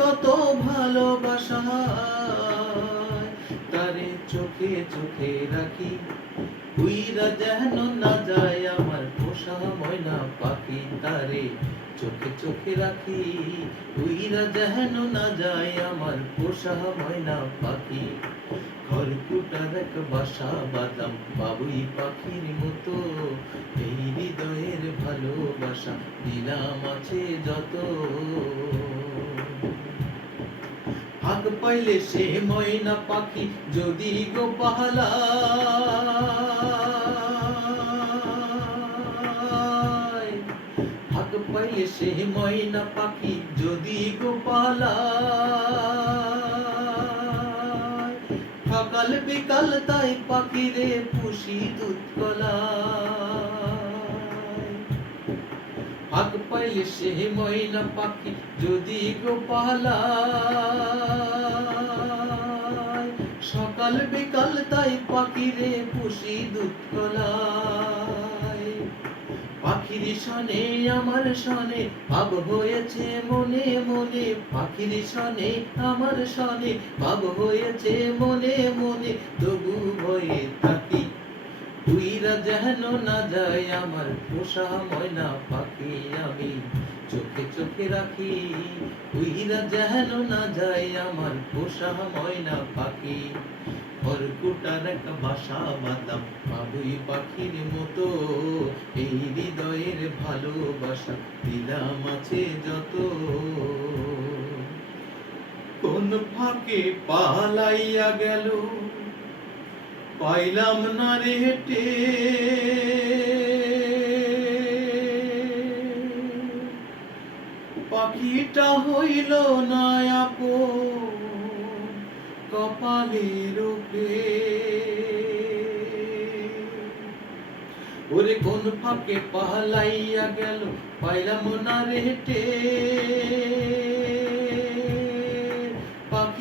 কত ভালোবাসা তারে চোখে চোখে রাখি উইরা যেন না যায় আমার পোষা ময়না পাখি। তারে চোখে চোখে রাখি উইরা যেন না যায় আমার পোষা ময়না পাখি। খড়কুটার এক বাসা বাদাম বাবুই পাখির মতো, এই হৃদয়ের ভালোবাসা দিলাম আছে যত। পাইলে সে ময়না পাখি যদি গো পাহলা ভাগ পাইলে সে ময়না পাখি যদি গো পালা সকাল বিকাল তাই পাখিরে পুষি দুধ কলায় ভাগ পাইলে সে ময়না পাখি যদি গোপালায়। সকাল বিকাল তাই পাখিরে পুষি পাখির সনে আমার সনে ভাব হয়েছে মনে মনে। পাখির সনে আমার সনে ভাব হয়েছে মনে মনে। তবু ভয়ে তুইরা যেন না যায় আমার পোষা ময়না পাখি আমি। চোখে চোখে রাখি, উইরা যেন না যায় আমার পোষা ময়না পাখি। খড়কুটার একটা বাসা বাঁধলাম বাবুই পাখির মতো। এই হৃদয়ের ভালোবাসা দিলাম আছে যত। কোন ফাঁকে পালাইয়া গেল পাইলাম না রে হেটে। পাখিটা হইল না আপন কপালে উপরে। ওরে কোন ফাঁকে পালাইয়া গেল, পাইলাম না রে হেটে।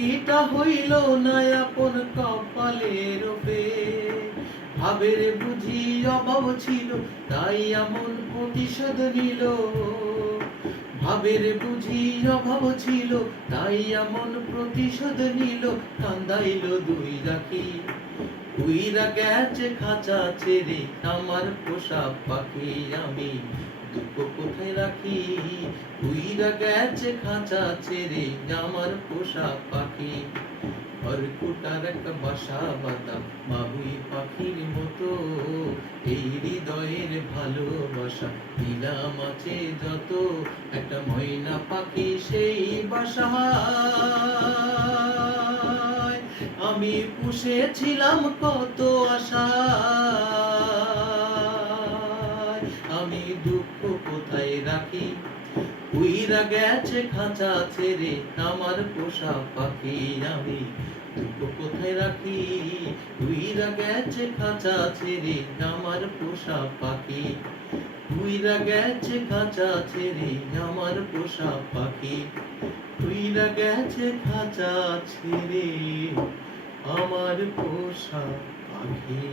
পাখিটা হইল না আপন কপালের ভাবের বুঝি অভাব ছিল, তাই এমন প্রতিশোধ নিল। ভাবের বুঝি অভাব ছিল, তাই এমন প্রতিশোধ নিল। কান্দাইল দুই রাখি উইরা গেছে খাঁচা ছেড়ে আমার পোষা পাখি আমি দুঃখ কোথায় রাখি? উইরা গেছে খাঁচা ছেড়ে আমার পোষা পাখি। খড়কুটার একটা বাসা বাদাম বাবুই পাখির মতো। এই হৃদয়ের ভালোবাসা দিলাম আছে যত। একটা ময়না পাখি সেই বাসা আমি পুষেছিলাম কত আশা গেছে খাঁচা ছেড়ে, আমার পোষা পাখি আমি। দুঃখ কোথায় রাখি? উইরা গেছে খাঁচা ছেড়ে, আমার পোষা পাখি। উইরা গেছে খাঁচা ছেড়ে, আমার পোষা পাখি। উইরা গেছে খাঁচা ছেড়ে, আমার পোষা পাখি।